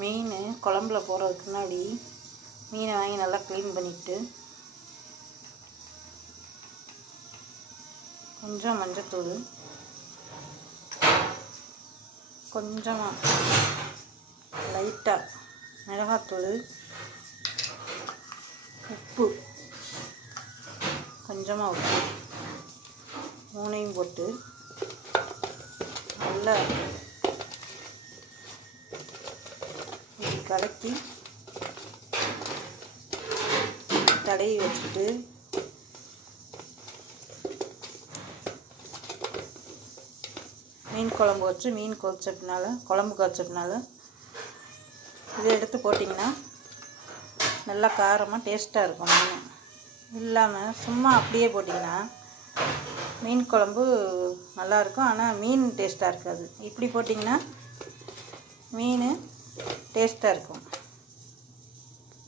மீன் குழம்புல போடுறதுக்கு முன்னாடி மீனை வாங்கி நல்லா க்ளீன் பண்ணிவிட்டு கொஞ்சம் மஞ்சத்தூள், கொஞ்சமாக லைட்டாக மிளகாத்தூள், உப்பு, கொஞ்சமாக உப்பு மூணையும் போட்டு நல்லா கலக்கி தடவி வச்சுட்டு மீன் குழம்பு வச்சு மீன் குழம்பு காய்ச்சதுனால இதை எடுத்து போட்டிங்கன்னா நல்லா காரமாக டேஸ்ட்டாக இருக்கும். மீன் இல்லாமல் சும்மா அப்படியே போட்டிங்கன்னா மீன் குழம்பு நல்லாயிருக்கும், ஆனால் மீன் டேஸ்ட்டாக இருக்காது. இப்படி போட்டிங்கன்னா மீன் டேஸ்ட்டாக இருக்கும்.